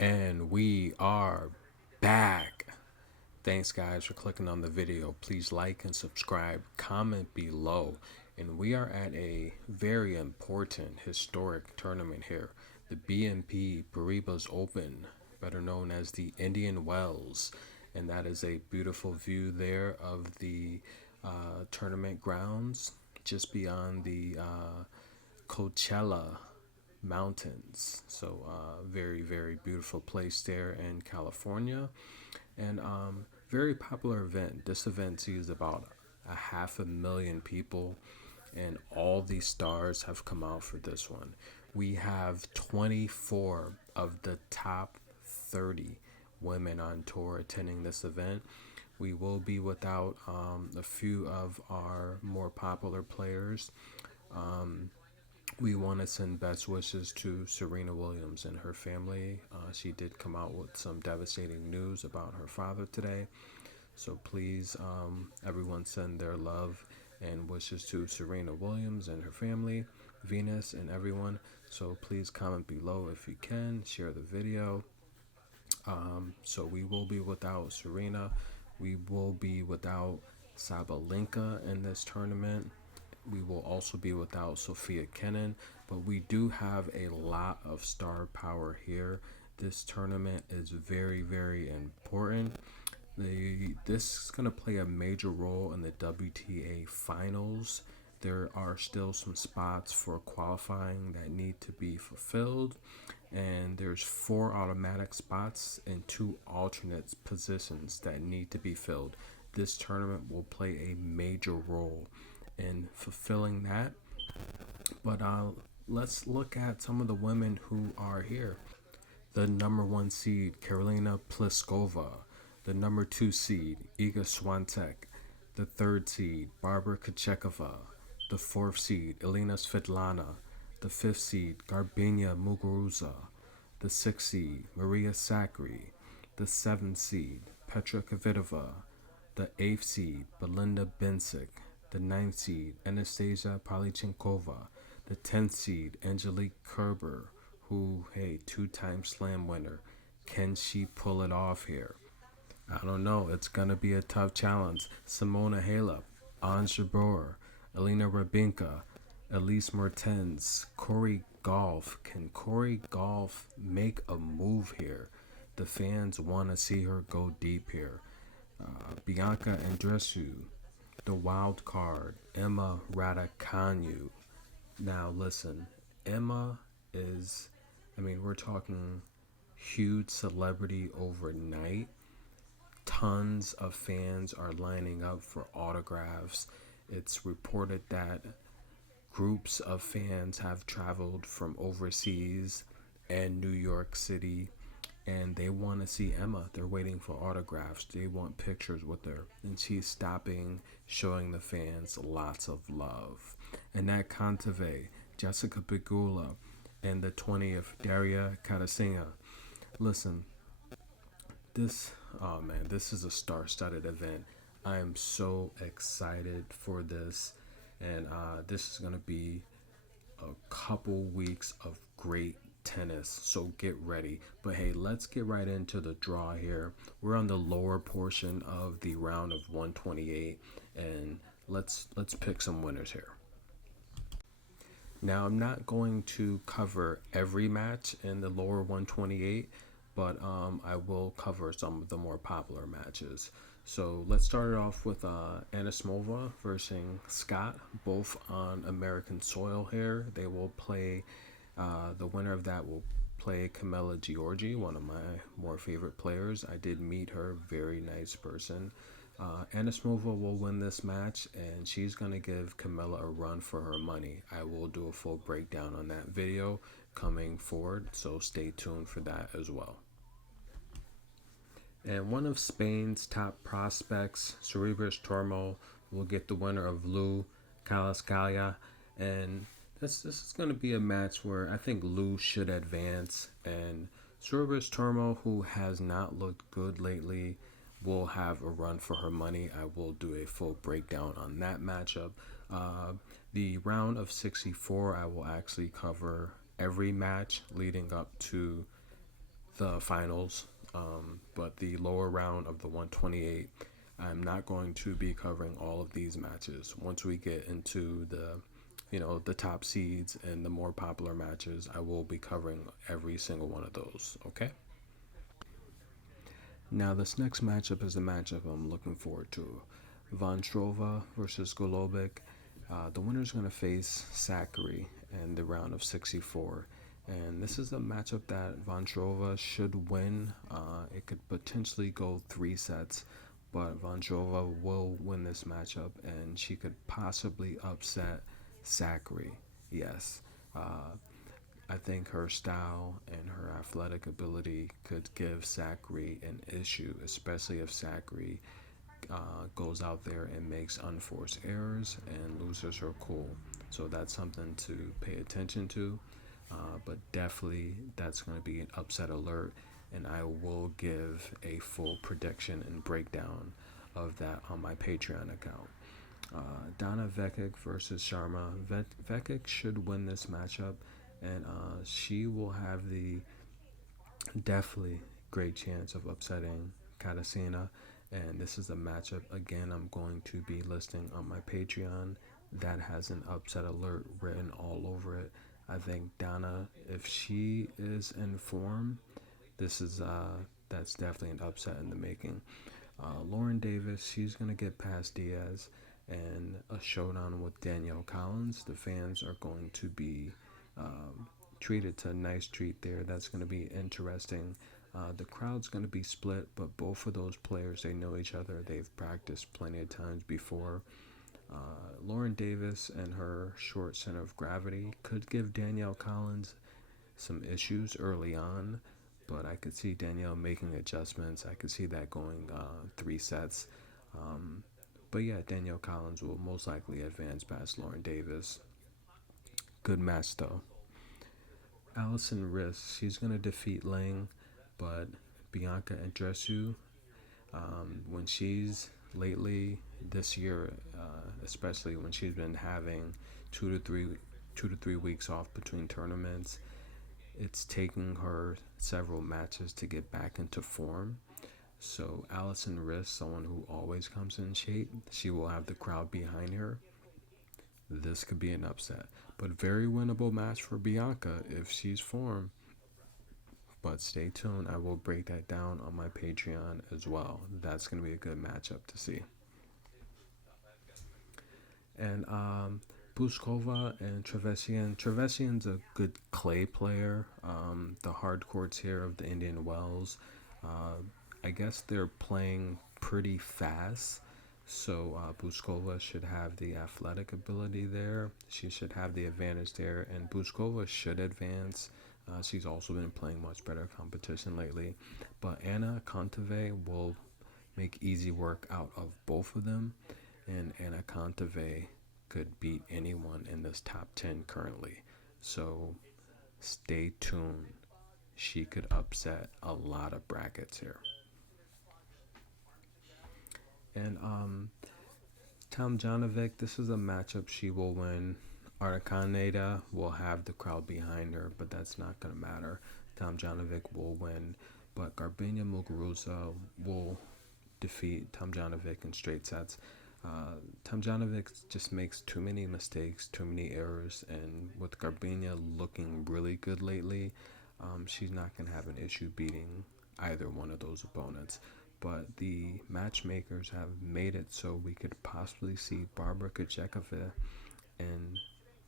And we are back. Thanks, guys, for clicking on the video. Please like and subscribe, comment below. And we are at a very important historic tournament here, the BNP Paribas Open, better known as the Indian Wells. And that is a beautiful view there of the tournament grounds just beyond the Coachella Mountains. So, very, very beautiful place there in California. And very popular event. This event sees about a 500,000 people, and all these stars have come out for this one. We have 24 of the top 30 women on tour attending this event. We will be without a few of our more popular players. We want to send best wishes to Serena Williams and her family. She did come out with some devastating news about her father today. So please, everyone send their love and wishes to Serena Williams and her family, Venus, and everyone. So please comment below if you can, share the video. So we will be without Serena. We will be without Sabalenka in this tournament. We will also be without Sophia Kenin, but we do have a lot of star power here. This tournament is very, very important. This is going to play a major role in the WTA finals. There are still some spots for qualifying that need to be fulfilled, and there's 4 automatic spots and 2 alternate positions that need to be filled. This tournament will play a major role in fulfilling that. But let's look at some of the women who are here. The number 1 seed, Karolina Pliskova. The number 2 seed, Iga Swiatek. The 3rd seed, Barbara Krejcikova. The 4th seed, Elena Svetlana. The 5th seed, Garbiñe Muguruza. The 6th seed, Maria Sakkari. The 7th seed, Petra Kvitova. The 8th seed, Belinda Bencic. The 9th seed, Anastasia Polychenkova. The 10th seed, Angelique Kerber, who, hey, 2-time slam winner. Can she pull it off here? I don't know. It's going to be a tough challenge. Simona Halep, Ons Jabeur, Elena Rybakina, Elise Mertens, Corey Golf. Can Corey Golf make a move here? The fans want to see her go deep here. Bianca Andreescu, the wild card, Emma Raducanu. Now, listen, Emma is, we're talking huge celebrity overnight. Tons of fans are lining up for autographs. It's reported that groups of fans have traveled from overseas and New York City, and they want to see Emma. They're waiting for autographs. They want pictures with her. And she's stopping, showing the fans lots of love. Annette Kontaveit, Jessica Pegula, and the 20th, Daria Karatseya. Listen, this is a star-studded event. I am so excited for this, and this is going to be a couple weeks of great tennis, so get ready. But hey, let's get right into the draw here. We're on the lower portion of the round of 128, and let's pick some winners here. Now, I'm not going to cover every match in the lower 128, but I will cover some of the more popular matches. So let's start it off with Anisimova versus Scott, both on American soil here. They will play, the winner of that will play Camila Giorgi, one of my more favorite players. I did meet her, very nice person. Anisimova will win this match, and she's going to give Camila a run for her money. I will do a full breakdown on that video coming forward, so stay tuned for that as well. And one of Spain's top prospects, Sorribes Tormo, will get the winner of Lou Carrascosa. And this is going to be a match where I think Lou should advance. And Sorribes Tormo, who has not looked good lately, will have a run for her money. I will do a full breakdown on that matchup. The round of 64, I will actually cover every match leading up to the finals, but the lower round of the 128. I'm not going to be covering all of these matches. Once we get into the top seeds and the more popular matches, I will be covering every single one of those. Okay. Now this next matchup is the matchup I'm looking forward to. Vonstrova versus Golobic. The winner is going to face Sakari in the round of 64. And this is a matchup that Vonstrova should win. It could potentially go 3 sets, but Vonstrova will win this matchup, and she could possibly upset Sakari. Yes. I think her style and her athletic ability could give Sakari an issue, especially if Sakari goes out there and makes unforced errors and loses her cool. So that's something to pay attention to. But definitely that's going to be an upset alert, and I will give a full prediction and breakdown of that on my Patreon account. Donna Vekic versus Sharma. Vekic should win this matchup, and she will have the definitely great chance of upsetting Katasina. And this is a matchup, again, I'm going to be listing on my Patreon that has an upset alert written all over it. I think Donna, if she is in form, this is that's definitely an upset in the making. Lauren Davis, she's gonna get past Diaz, and a showdown with Danielle Collins. The fans are going to be treated to a nice treat there. That's going to be interesting. The crowd's going to be split, but both of those players, they know each other. They've practiced plenty of times before. Lauren Davis and her short center of gravity could give Danielle Collins some issues early on, but I could see Danielle making adjustments. I could see that going 3 sets. But yeah, Danielle Collins will most likely advance past Lauren Davis. Good match though. Allison Riss, she's going to defeat Lang, but Bianca Andreescu, when she's lately this year, especially when she's been having 2 to 3 weeks off between tournaments, it's taking her several matches to get back into form. So Allison Riss, someone who always comes in shape, she will have the crowd behind her. This could be an upset, but very winnable match for Bianca if she's form. But stay tuned, I will break that down on my Patreon as well. That's going to be a good matchup to see. And Buskova and Trevetyan. Trevetyan's a good clay player. The hard courts here of the Indian Wells, I guess they're playing pretty fast. So Buskova should have the athletic ability there. She should have the advantage there, and Buskova should advance. She's also been playing much better competition lately. But Anna Kontaveit will make easy work out of both of them, and Anna Kontaveit could beat anyone in this top 10 currently. So stay tuned. She could upset a lot of brackets here. And Tomljanovic, this is a matchup she will win. Arkaneda will have the crowd behind her, but that's not going to matter. Tomljanovic will win, but Garbiñe Muguruza will defeat Tomljanovic in straight sets. Tomljanovic just makes too many mistakes, too many errors, and with Garbiñe looking really good lately, she's not going to have an issue beating either one of those opponents. But the matchmakers have made it so we could possibly see Barbara Krejcikova and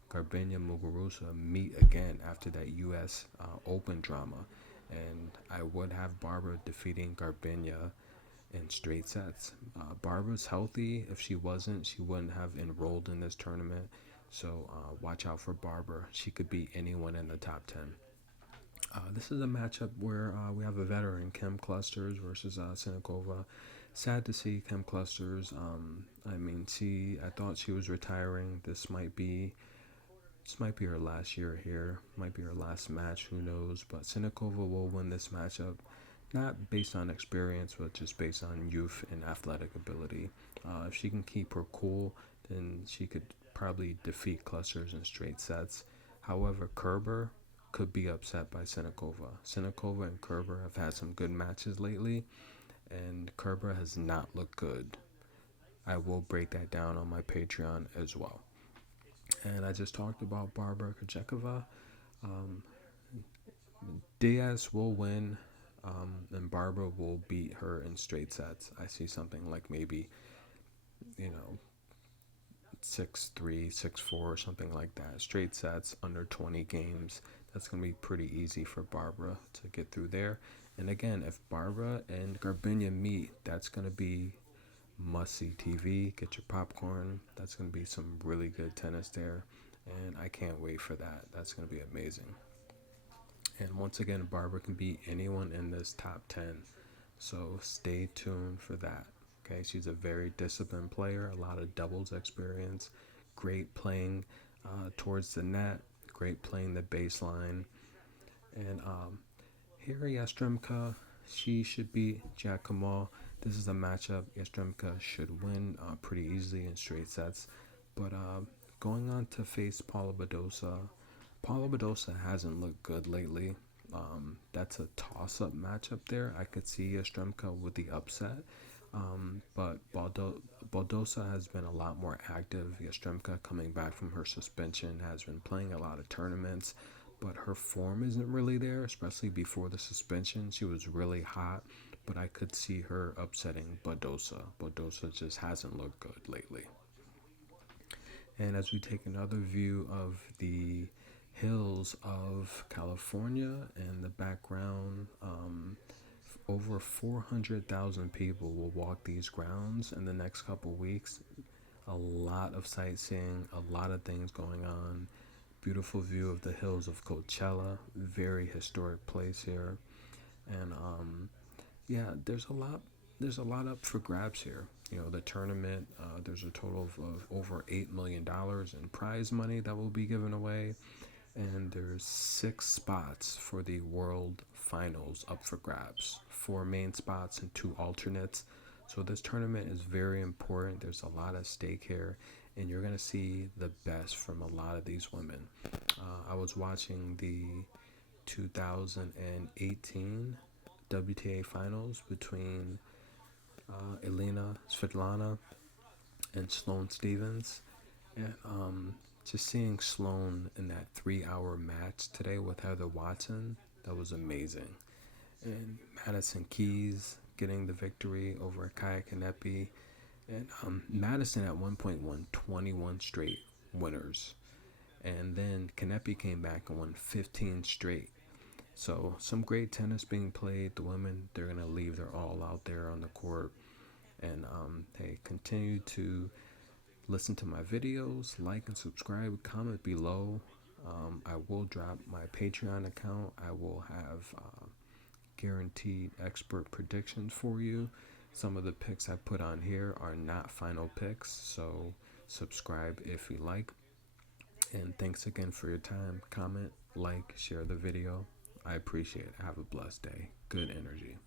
Garbiñe Muguruza meet again after that U.S. Open drama. And I would have Barbara defeating Garbiñe in straight sets. Barbara's healthy. If she wasn't, she wouldn't have enrolled in this tournament. So watch out for Barbara. She could beat anyone in the top 10. This is a matchup where we have a veteran, Kim Clijsters versus Sinakova. Sad to see Kim Clijsters. I thought she was retiring. This might be her last year here. Might be her last match. Who knows? But Sinakova will win this matchup, not based on experience, but just based on youth and athletic ability. If she can keep her cool, then she could probably defeat Clijsters in straight sets. However, Kerber could be upset by Senekova. Senekova and Kerber have had some good matches lately, and Kerber has not looked good. I will break that down on my Patreon as well. And I just talked about Barbara Krejcikova. Um, Diaz will win, and Barbara will beat her in straight sets. I see something like maybe, you know, 6-3, 6-4, something like that. Straight sets under 20 games. That's going to be pretty easy for Barbara to get through there. And again, if Barbara and Garbiñe meet, that's going to be must-see TV. Get your popcorn. That's going to be some really good tennis there. And I can't wait for that. That's going to be amazing. And once again, Barbara can beat anyone in this top 10. So stay tuned for that. Okay, she's a very disciplined player, a lot of doubles experience, great playing towards the net, great playing the baseline. And here, Yastremka, she should beat Giacomo. This is a matchup Yastremka should win pretty easily in straight sets. But going on to face Paula Badosa. Paula Badosa hasn't looked good lately. That's a toss-up matchup there. I could see Yastremka with the upset. But Baldosa has been a lot more active. Yastremka, coming back from her suspension, has been playing a lot of tournaments, but her form isn't really there, especially before the suspension. She was really hot, but I could see her upsetting Baldosa. Baldosa just hasn't looked good lately. And as we take another view of the hills of California and the background, over 400,000 people will walk these grounds in the next couple weeks. A lot of sightseeing, a lot of things going on. Beautiful view of the hills of Coachella, very historic place here. And yeah, there's a lot up for grabs here. The tournament, there's a total of over $8 million in prize money that will be given away, and there's 6 spots for the world finals up for grabs, 4 main spots and 2 alternates. So this tournament is very important. There's a lot at stake here, and you're going to see the best from a lot of these women. I was watching the 2018 WTA finals between Elena Svitolina and Sloane Stevens, and just seeing Sloane in that 3-hour match today with Heather Watson, that was amazing. And Madison Keys getting the victory over Kaya Kanepi. And Madison at one point won 21 straight winners. And then Kanepi came back and won 15 straight. So some great tennis being played. The women, they're going to leave their all out there on the court. And hey, continue to listen to my videos, like and subscribe, comment below. I will drop my Patreon account. I will have guaranteed expert predictions for you. Some of the picks I put on here are not final picks, so subscribe if you like. And thanks again for your time. Comment, like, share the video. I appreciate it. Have a blessed day. Good energy.